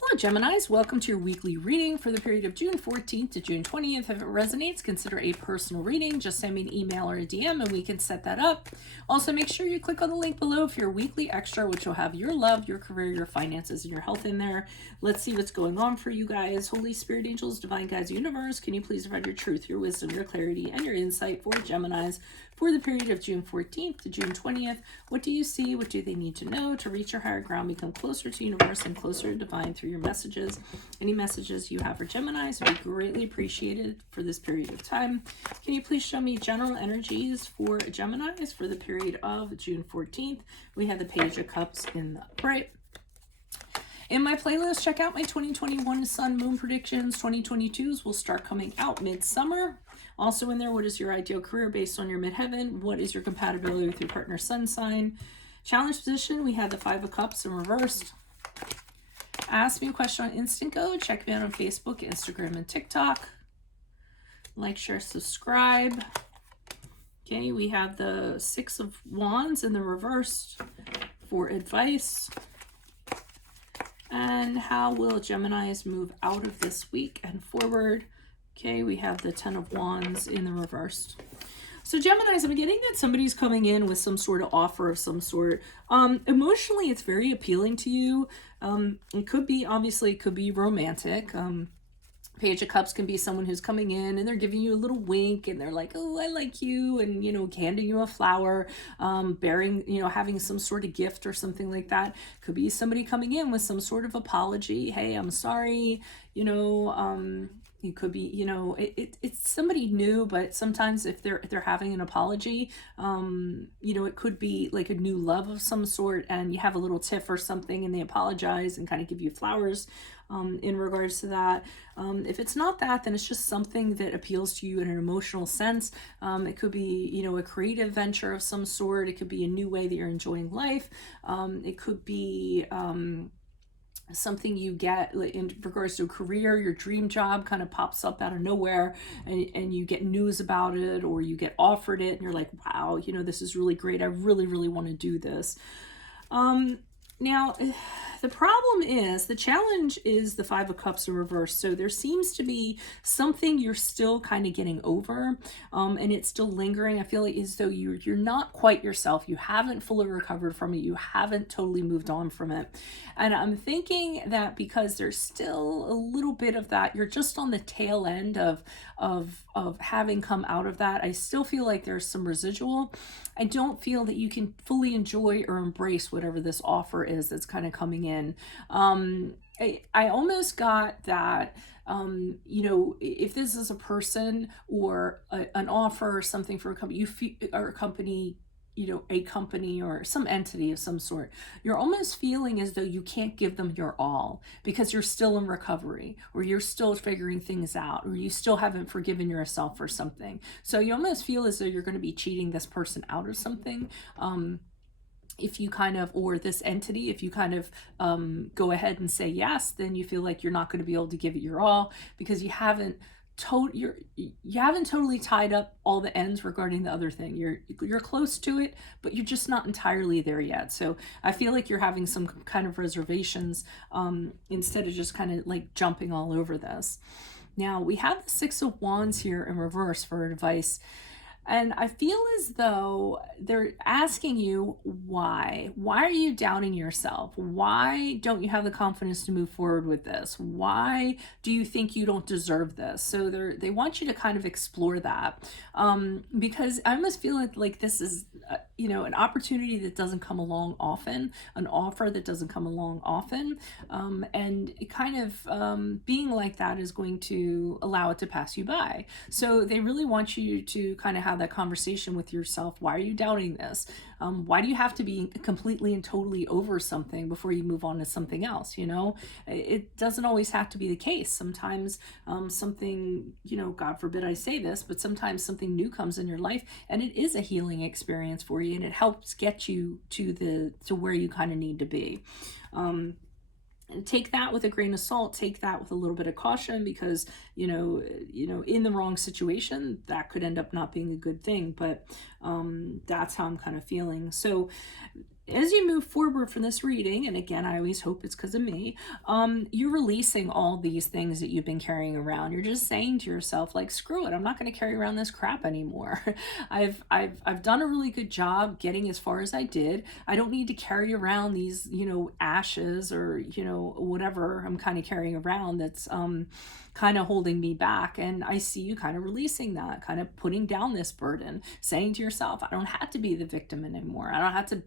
Hello, Geminis. Welcome to your weekly reading for the period of June 14th to June 20th. If it resonates, consider a personal reading. Just send me an email or a DM and we can set that up. Also, make sure you click on the link below for your weekly extra, which will have your love, your career, your finances, and your health in there. Let's see what's going on for you guys. Holy Spirit, angels, divine guides, universe, can you please provide your truth, your wisdom, your clarity, and your insight for Geminis for the period of June 14th to June 20th? What do you see? What do they need to know to reach your higher ground, become closer to universe and closer to divine through your messages? Any messages you have for Geminis would be greatly appreciated for this period of time. Can you please show me general energies for Geminis for the period of June 14th? We have the Page of Cups in the upright. In my playlist, check out my 2021 Sun Moon predictions. 2022s will start coming out midsummer. Also in there, what is your ideal career based on your midheaven? What is your compatibility with your partner's sun sign? Challenge position, we had the Five of Cups in reversed. Ask me a question on Instant Go. Check me out on Facebook, Instagram, and TikTok. Like, share, subscribe. Okay, we have the Six of Wands in the reversed for advice. And how will Geminis move out of this week and forward? Okay, we have the Ten of Wands in the reversed. So Geminis, I'm getting that somebody's coming in with some sort of offer of some sort. Emotionally, it's very appealing to you. It could be, obviously, it could be romantic. Page of Cups can be someone who's coming in and they're giving you a little wink and they're like, oh, I like you, and, you know, handing you a flower, bearing, you know, having some sort of gift or something like that. Could be somebody coming in with some sort of apology. Hey, I'm sorry, you know, it could be, you know, it's somebody new, but sometimes if they're having an apology, you know, it could be like a new love of some sort, and you have a little tiff or something and they apologize and kind of give you flowers in regards to that. If it's not that, then it's just something that appeals to you in an emotional sense. It could be, you know, a creative venture of some sort. It could be a new way that you're enjoying life. It could be something you get in regards to a career. Your dream job kind of pops up out of nowhere, and you get news about it, or you get offered it and you're like, wow, you know, this is really great. I really, really want to do this. Now, the problem is, the challenge is the Five of Cups in reverse. So there seems to be something you're still kind of getting over, and it's still lingering. I feel like as though you're not quite yourself. You haven't fully recovered from it. You haven't totally moved on from it. And I'm thinking that because there's still a little bit of that, you're just on the tail end of having come out of that. I still feel like there's some residual. I don't feel that you can fully enjoy or embrace whatever this offer is that's kind of coming in. I almost got that, you know, if this is a person or an offer or something for a company, or a company, you know, a company or some entity of some sort, you're almost feeling as though you can't give them your all because you're still in recovery, or you're still figuring things out, or you still haven't forgiven yourself for something. So you almost feel as though you're going to be cheating this person out of something. If you kind of, or this entity, if you kind of go ahead and say yes, then you feel like you're not going to be able to give it your all because you haven't totally tied up all the ends regarding the other thing. You're close to it, but you're just not entirely there yet. So I feel like you're having some kind of reservations instead of just kind of like jumping all over this. Now we have the Six of Wands here in reverse for advice. And I feel as though they're asking you why. Why are you doubting yourself? Why don't you have the confidence to move forward with this? Why do you think you don't deserve this? So they want you to kind of explore that, because I almost feel like this is, you know, an opportunity that doesn't come along often, an offer that doesn't come along often, and it kind of being like that is going to allow it to pass you by. So they really want you to kind of have that conversation with yourself. Why are you doubting this? Why do you have to be completely and totally over something before you move on to something else? You know, it doesn't always have to be the case. Sometimes something, you know, God forbid I say this, but sometimes something new comes in your life and it is a healing experience for you, and it helps get you to where you kind of need to be. And take that with a grain of salt, take that with a little bit of caution, because, you know, in the wrong situation, that could end up not being a good thing. But that's how I'm kind of feeling. So as you move forward from this reading, and again, I always hope it's because of me, you're releasing all these things that you've been carrying around. You're just saying to yourself, like, screw it, I'm not going to carry around this crap anymore. I've done a really good job getting as far as I did. I don't need to carry around these, ashes or, whatever I'm kind of carrying around that's kind of holding me back. And I see you kind of releasing that, kind of putting down this burden, saying to yourself, I don't have to be the victim anymore. I don't have to,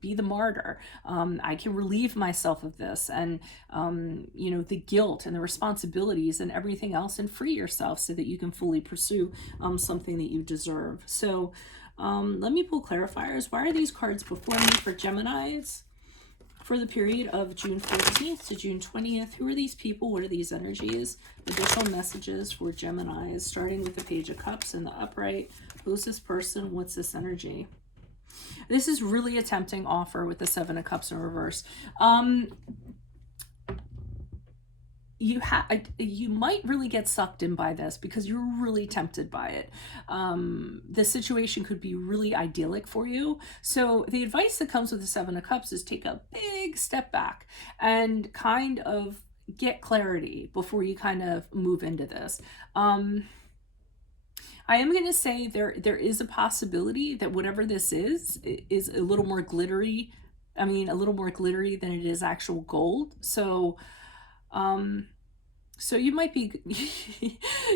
be the martyr. I can relieve myself of this and, the guilt and the responsibilities and everything else, and free yourself so that you can fully pursue something that you deserve. So let me pull clarifiers. Why are these cards before me for Geminis? For the period of June 14th to June 20th, who are these people? What are these energies? Additional messages for Geminis, starting with the Page of Cups in the upright. Who's this person? What's this energy? This is really a tempting offer with the Seven of Cups in reverse. You might really get sucked in by this because you're really tempted by it. The situation could be really idyllic for you. So the advice that comes with the Seven of Cups is take a big step back and kind of get clarity before you kind of move into this. I am going to say there is a possibility that whatever this is a little more glittery. I mean, a little more glittery than it is actual gold. So you might be,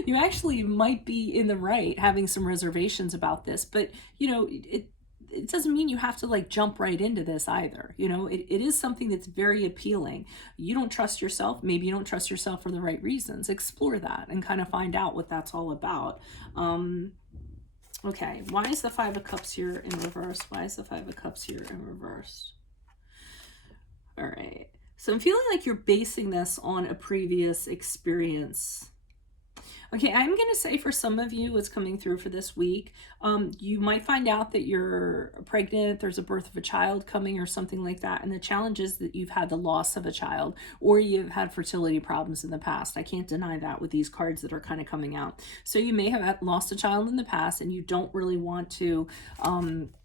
you actually might be in the right, having some reservations about this, but it doesn't mean you have to like jump right into this either. It is something that's very appealing. You don't trust yourself. Maybe you don't trust yourself for the right reasons. Explore that and kind of find out what that's all about. Okay. Why is the Five of Cups here in reverse? Why is the Five of Cups here in reverse? All right. So I'm feeling like you're basing this on a previous experience. Okay, I'm going to say for some of you, what's coming through for this week, you might find out that you're pregnant, there's a birth of a child coming or something like that. And the challenge is that you've had the loss of a child or you've had fertility problems in the past. I can't deny that with these cards that are kind of coming out. So you may have lost a child in the past and you don't really want to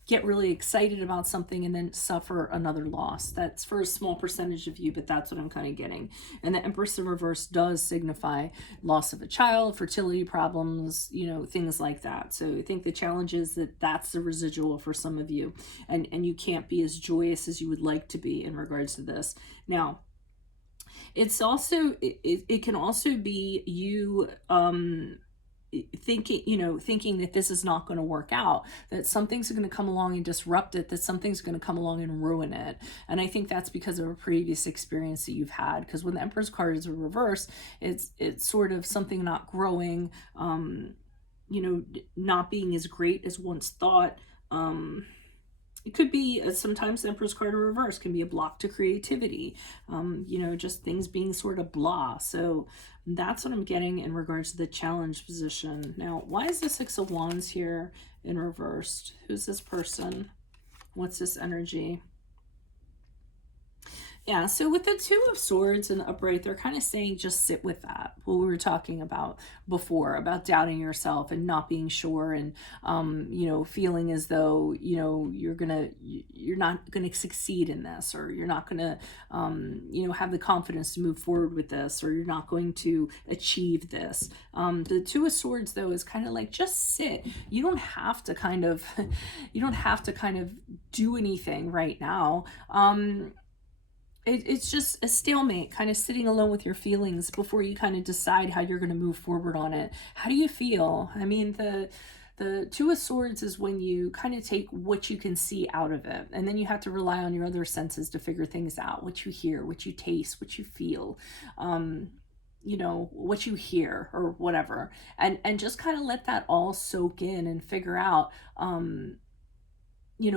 get really excited about something and then suffer another loss. That's for a small percentage of you, but that's what I'm kind of getting. And the Empress in reverse does signify loss of a child, fertility problems, things like that. So I think the challenge is that that's the residual for some of you, and you can't be as joyous as you would like to be in regards to this. Now, it's also, it can also be you, thinking that this is not going to work out, that something's going to come along and disrupt it, that something's going to come along and ruin it. And I think that's because of a previous experience that you've had, because when the Emperor's card is a reverse, it's sort of something not growing, not being as great as once thought. It could be, sometimes the Emperor's card in reverse can be a block to creativity, just things being sort of blah. So that's what I'm getting in regards to the challenge position. Now, why is the Six of Wands here in reversed? Who's this person? What's this energy? Yeah, so with the Two of Swords and the upright, they're kind of saying just sit with that. What we were talking about before, about doubting yourself and not being sure and, feeling as though, you're not going to succeed in this, or you're not going to, have the confidence to move forward with this, or you're not going to achieve this. The Two of Swords, though, is kind of like, just sit. You don't have to kind of do anything right now. It's just a stalemate, kind of sitting alone with your feelings before you kind of decide how you're going to move forward on it. How do you feel? I mean, the Two of Swords is when you kind of take what you can see out of it, and then you have to rely on your other senses to figure things out, what you hear, what you taste, what you feel, what you hear or whatever, and just kind of let that all soak in and figure out,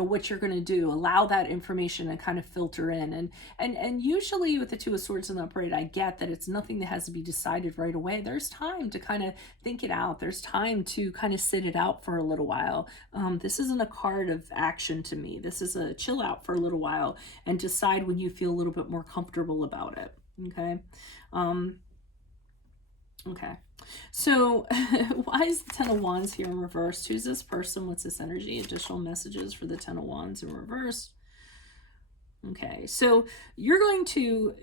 what you're going to do. Allow that information to kind of filter in. And usually with the Two of Swords in the upright, I get that it's nothing that has to be decided right away. There's time to kind of think it out. There's time to kind of sit it out for a little while. This isn't a card of action to me. This is a chill out for a little while and decide when you feel a little bit more comfortable about it. Okay. Okay. So why is the Ten of Wands here in reverse? Who's this person? What's this energy? Additional messages for the Ten of Wands in reverse. Okay, so you're going to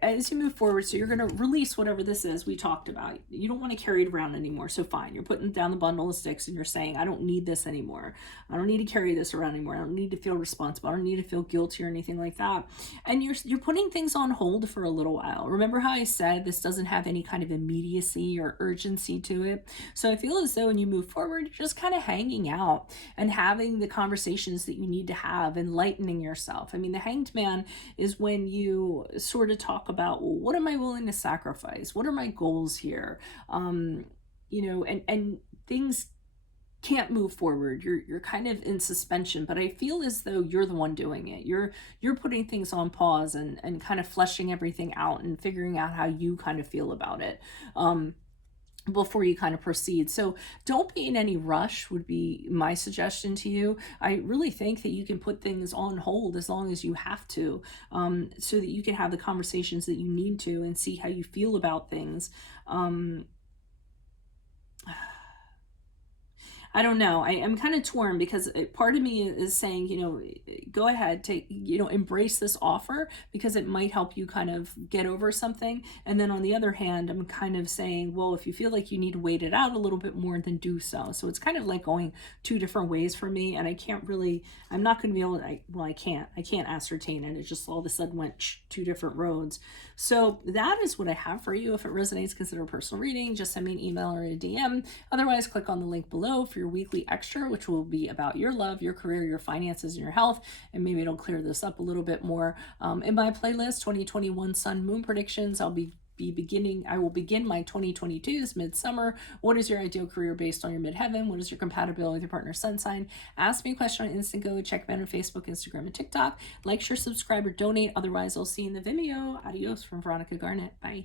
as you move forward, so you're going to release whatever this is we talked about. You don't want to carry it around anymore. So fine, you're putting down the bundle of sticks and you're saying, I don't need this anymore. I don't need to carry this around anymore. I don't need to feel responsible. I don't need to feel guilty or anything like that. And you're putting things on hold for a little while. Remember how I said this doesn't have any kind of immediacy or urgency to it? So I feel as though when you move forward, you're just kind of hanging out and having the conversations that you need to have, enlightening yourself. I mean, the Hanged Man is when you sort of talk about, well, what am I willing to sacrifice? What are my goals here? And things can't move forward. You're kind of in suspension, but I feel as though you're the one doing it. You're putting things on pause and kind of fleshing everything out and figuring out how you kind of feel about it. Before you kind of proceed. So don't be in any rush would be my suggestion to you. I really think that you can put things on hold as long as you have to, so that you can have the conversations that you need to and see how you feel about things. I don't know. I am kind of torn because part of me is saying, go ahead, embrace this offer because it might help you kind of get over something. And then on the other hand, I'm kind of saying, well, if you feel like you need to wait it out a little bit more, then do so. So it's kind of like going two different ways for me. And I'm not going to be able to, I can't ascertain it. It just all of a sudden went two different roads. So that is what I have for you. If it resonates, consider a personal reading. Just send me an email or a DM. Otherwise, click on the link below for your weekly extra, which will be about your love, your career, your finances, and your health. And maybe it'll clear this up a little bit more. In my playlist, 2021 Sun Moon Predictions, I will begin my 2022's midsummer. What is your ideal career based on your midheaven? What is your compatibility with your partner's sun sign? Ask me a question on Instant Go. Check me out on Facebook, Instagram, and TikTok. Like, share, subscribe, or donate. Otherwise, I'll see you in the Vimeo. Adios from Veronica Garnett. Bye.